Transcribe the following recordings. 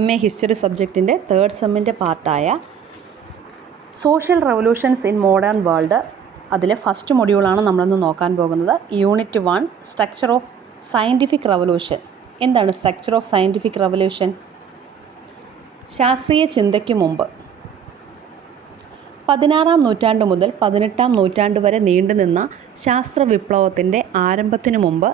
MA history സബ്ജക്റ്റിൻ്റെ third സെമ്മിൻ്റെ പാർട്ടായ social revolutions in modern world അതിലെ ഫസ്റ്റ് മൊഡ്യൂളാണ് നമ്മളിന്ന് നോക്കാൻ പോകുന്നത്. Unit 1 structure of scientific revolution. എന്താണ് സ്ട്രക്ചർ ഓഫ് സയൻറ്റിഫിക് റെവല്യൂഷൻ? ശാസ്ത്രീയ ചിന്തയ്ക്ക് മുമ്പ് 16-ാം നൂറ്റാണ്ട് മുതൽ 18-ാം നൂറ്റാണ്ട് വരെ നീണ്ടുനിന്ന ശാസ്ത്ര വിപ്ലവത്തിൻ്റെ ആരംഭത്തിനു മുമ്പ്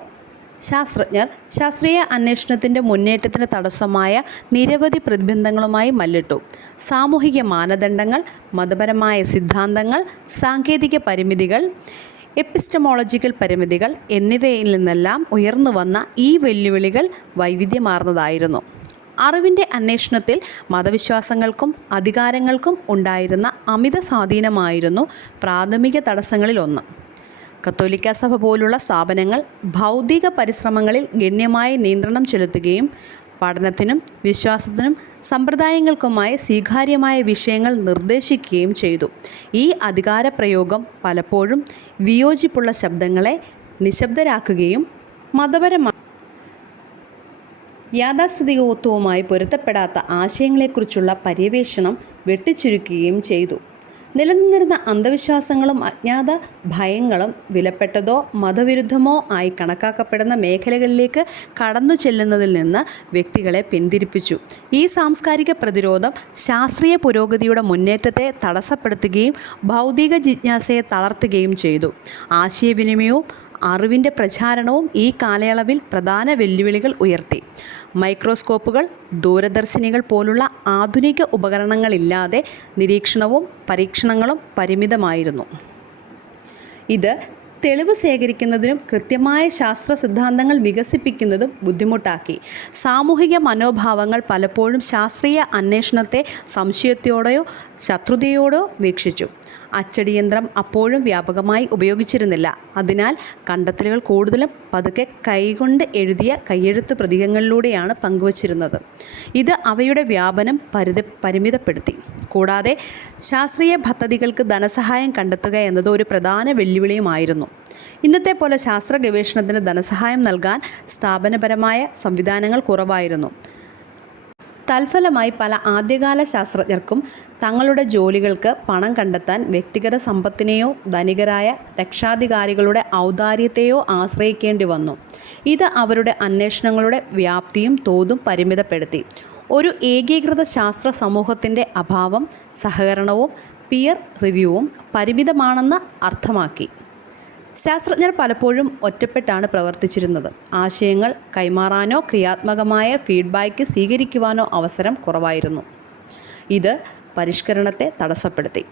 ശാസ്ത്രജ്ഞർ ശാസ്ത്രീയ അന്വേഷണത്തിൻ്റെ മുന്നേറ്റത്തിന് തടസ്സമായ നിരവധി പ്രതിബന്ധങ്ങളുമായി മല്ലിട്ടു. സാമൂഹിക മാനദണ്ഡങ്ങൾ, മതപരമായ സിദ്ധാന്തങ്ങൾ, സാങ്കേതിക പരിമിതികൾ, എപ്പിസ്റ്റമോളജിക്കൽ പരിമിതികൾ എന്നിവയിൽ നിന്നെല്ലാം ഉയർന്നു വന്ന ഈ വെല്ലുവിളികൾ വൈവിധ്യമാർന്നതായിരുന്നു. അറിവിൻ്റെ അന്വേഷണത്തിൽ മതവിശ്വാസങ്ങൾക്കും അധികാരങ്ങൾക്കും ഉണ്ടായിരുന്ന അമിത സ്വാധീനമായിരുന്നു പ്രാഥമിക തടസ്സങ്ങളിലൊന്ന്. കത്തോലിക്ക സഭ പോലുള്ള സ്ഥാപനങ്ങൾ ഭൗതിക പരിശ്രമങ്ങളിൽ ഗണ്യമായ നിയന്ത്രണം ചെലുത്തുകയും പഠനത്തിനും വിശ്വാസത്തിനും സമ്പ്രദായങ്ങൾക്കുമായി സ്വീകാര്യമായ വിഷയങ്ങൾ നിർദ്ദേശിക്കുകയും ചെയ്തു. ഈ അധികാരപ്രയോഗം പലപ്പോഴും വിയോജിപ്പുള്ള ശബ്ദങ്ങളെ നിശബ്ദരാക്കുകയും മതപരമായ യാഥാസ്ഥിതികത്വവുമായി പൊരുത്തപ്പെടാത്ത ആശയങ്ങളെക്കുറിച്ചുള്ള പര്യവേക്ഷണം വെട്ടിച്ചുരുക്കുകയും ചെയ്തു. നിലനിന്നിരുന്ന അന്ധവിശ്വാസങ്ങളും അജ്ഞാത ഭയങ്ങളും വിലപ്പെട്ടതോ മതവിരുദ്ധമോ ആയി കണക്കാക്കപ്പെടുന്ന മേഖലകളിലേക്ക് കടന്നു ചെല്ലുന്നതിൽ നിന്ന് വ്യക്തികളെ പിന്തിരിപ്പിച്ചു. ഈ സാംസ്കാരിക പ്രതിരോധം ശാസ്ത്രീയ പുരോഗതിയുടെ മുന്നേറ്റത്തെ തടസ്സപ്പെടുത്തുകയും ഭൗതിക ജിജ്ഞാസയെ തളർത്തുകയും ചെയ്തു. ആശയവിനിമയവും അറിവിൻ്റെ പ്രചാരണവും ഈ കാലയളവിൽ പ്രധാന വെല്ലുവിളികൾ ഉയർത്തി. മൈക്രോസ്കോപ്പുകൾ, ദൂരദർശിനികൾ പോലുള്ള ആധുനിക ഉപകരണങ്ങളില്ലാതെ നിരീക്ഷണവും പരീക്ഷണങ്ങളും പരിമിതമായിരുന്നു. ഇത് തെളിവ് ശേഖരിക്കുന്നതിനും കൃത്യമായ ശാസ്ത്ര സിദ്ധാന്തങ്ങൾ വികസിപ്പിക്കുന്നതും ബുദ്ധിമുട്ടാക്കി. സാമൂഹിക മനോഭാവങ്ങൾ പലപ്പോഴും ശാസ്ത്രീയ അന്വേഷണത്തെ സംശയത്തോടെയോ ശത്രുതയോടെയോ വീക്ഷിച്ചു. അച്ചടിയന്ത്രം അപ്പോഴും വ്യാപകമായി ഉപയോഗിച്ചിരുന്നില്ല. അതിനാൽ കണ്ടെത്തലുകൾ കൂടുതലും പതുക്കെ കൈകൊണ്ട് എഴുതിയ കയ്യെഴുത്ത് പ്രതീകങ്ങളിലൂടെയാണ് പങ്കുവച്ചിരുന്നത്. ഇത് അവയുടെ വ്യാപനം പരിമിതപ്പെടുത്തി. കൂടാതെ ശാസ്ത്രീയ പദ്ധതികൾക്ക് ധനസഹായം കണ്ടെത്തുക എന്നത് ഒരു പ്രധാന വെല്ലുവിളിയുമായിരുന്നു. ഇന്നത്തെ പോലെ ശാസ്ത്ര ഗവേഷണത്തിന് ധനസഹായം നൽകാൻ സ്ഥാപനപരമായ സംവിധാനങ്ങൾ കുറവായിരുന്നു. തൽഫലമായി പല ആദ്യകാല ശാസ്ത്രജ്ഞർക്കും തങ്ങളുടെ ജോലികൾക്ക് പണം കണ്ടെത്താൻ വ്യക്തിഗത സമ്പത്തിനെയോ ധനികരായ രക്ഷാധികാരികളുടെ ഔദാര്യത്തെയോ ആശ്രയിക്കേണ്ടി വന്നു. ഇത് അവരുടെ അന്വേഷണങ്ങളുടെ വ്യാപ്തിയും തോതും പരിമിതപ്പെടുത്തി. ഒരു ഏകീകൃത ശാസ്ത്ര സമൂഹത്തിൻ്റെ അഭാവം സഹകരണവും പിയർ റിവ്യൂവും പരിമിതമാണെന്ന് അർത്ഥമാക്കി. ശാസ്ത്രജ്ഞർ പലപ്പോഴും ഒറ്റപ്പെട്ടാണ് പ്രവർത്തിച്ചിരുന്നത്. ആശയങ്ങൾ കൈമാറാനോ ക്രിയാത്മകമായ ഫീഡ്ബാക്ക് സ്വീകരിക്കുവാനോ അവസരം കുറവായിരുന്നു. ഇത് പരിഷ്കരണത്തെ തടസ്സപ്പെടുത്തി.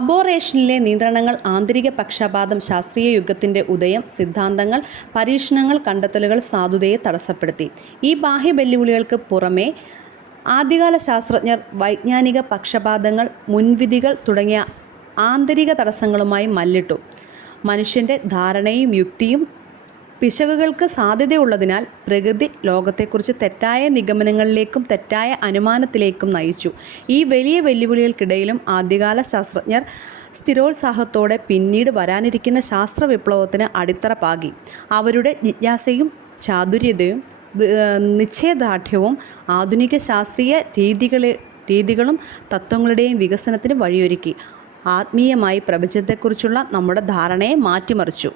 അബോറേഷനിലെ നിയന്ത്രണങ്ങൾ, ആന്തരിക പക്ഷപാതം, ശാസ്ത്രീയ യുഗത്തിൻ്റെ ഉദയം, സിദ്ധാന്തങ്ങൾ, പരീക്ഷണങ്ങൾ, കണ്ടെത്തലുകൾ സാധുതയെ തടസ്സപ്പെടുത്തി. ഈ ബാഹ്യ വെല്ലുവിളികൾക്ക് പുറമേ ആദ്യകാല ശാസ്ത്രജ്ഞർ വൈജ്ഞാനിക പക്ഷപാതങ്ങൾ, മുൻവിധികൾ തുടങ്ങിയ ആന്തരിക തടസ്സങ്ങളുമായി മല്ലിട്ടു. മനുഷ്യൻ്റെ ധാരണയും യുക്തിയും പിശകുകൾക്ക് സാധ്യതയുള്ളതിനാൽ പ്രകൃതി ലോകത്തെക്കുറിച്ച് തെറ്റായ നിഗമനങ്ങളിലേക്കും തെറ്റായ അനുമാനത്തിലേക്കും നയിച്ചു. ഈ വലിയ വെല്ലുവിളികൾക്കിടയിലും ആദ്യകാല ശാസ്ത്രജ്ഞർ സ്ഥിരോത്സാഹത്തോടെ പിന്നീട് വരാനിരിക്കുന്ന ശാസ്ത്ര വിപ്ലവത്തിന് അടിത്തറ പാകി. അവരുടെ ജിജ്ഞാസയും ചാതുര്യതയും നിശ്ചയദാർഢ്യവും ആധുനിക ശാസ്ത്രീയ രീതികളും തത്വങ്ങളുടെയും വികസനത്തിന് വഴിയൊരുക്കി. ആത്മീയമായി പ്രപഞ്ചത്തെക്കുറിച്ചുള്ള നമ്മുടെ ധാരണയെ മാറ്റിമറിച്ചു.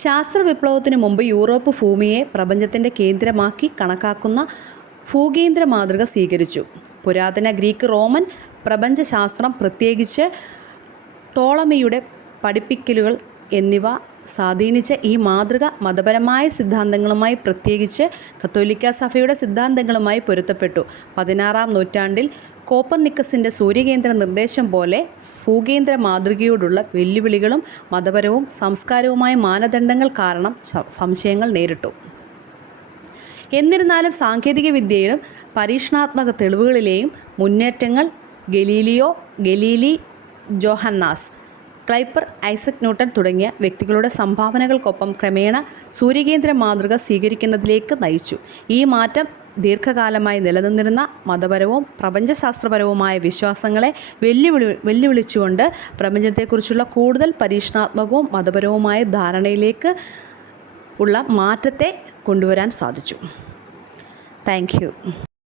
ശാസ്ത്ര വിപ്ലവത്തിനു മുമ്പ് യൂറോപ്പ് ഭൂമിയെ പ്രപഞ്ചത്തിൻ്റെ കേന്ദ്രമാക്കി കണക്കാക്കുന്ന ഭൂകേന്ദ്ര മാതൃക സ്വീകരിച്ചു. പുരാതന ഗ്രീക്ക്, റോമൻ പ്രപഞ്ചശാസ്ത്രം, പ്രത്യേകിച്ച് ടോളമിയുടെ പഠിപ്പിക്കലുകൾ എന്നിവ സ്വാധീനിച്ച ഈ മാതൃക മതപരമായ സിദ്ധാന്തങ്ങളുമായി, പ്രത്യേകിച്ച് കത്തോലിക്ക സഭയുടെ സിദ്ധാന്തങ്ങളുമായി പൊരുത്തപ്പെട്ടു. 16-ാം നൂറ്റാണ്ടിൽ കോപ്പർനിക്കസിൻ്റെ സൂര്യകേന്ദ്ര നിർദ്ദേശം പോലെ ഭൂകേന്ദ്ര മാതൃകയോടുള്ള വെല്ലുവിളികളും മതപരവും സാംസ്കാരികവുമായ മാനദണ്ഡങ്ങൾ കാരണം സംശയങ്ങൾ നേരിട്ടു. എന്നിരുന്നാലും സാങ്കേതികവിദ്യയിലും പരീക്ഷണാത്മക തെളിവുകളിലെയും മുന്നേറ്റങ്ങൾ ഗലീലി, ജോഹന്നാസ് ക്ലൈപ്പർ, ഐസക് ന്യൂട്ടൺ തുടങ്ങിയ വ്യക്തികളുടെ സംഭാവനകൾക്കൊപ്പം ക്രമേണ സൂര്യകേന്ദ്ര മാതൃക സ്വീകരിക്കുന്നതിലേക്ക് നയിച്ചു. ഈ മാറ്റം ദീർഘകാലമായി നിലനിന്നിരുന്ന മതപരവും പ്രപഞ്ചശാസ്ത്രപരവുമായ വിശ്വാസങ്ങളെ വെല്ലുവിളിച്ചുകൊണ്ട് പ്രപഞ്ചത്തെക്കുറിച്ചുള്ള കൂടുതൽ പരീക്ഷണാത്മകവും മതപരവുമായ ധാരണയിലേക്ക് ഉള്ള മാറ്റത്തെ കൊണ്ടുവരാൻ സാധിച്ചു. Thank you.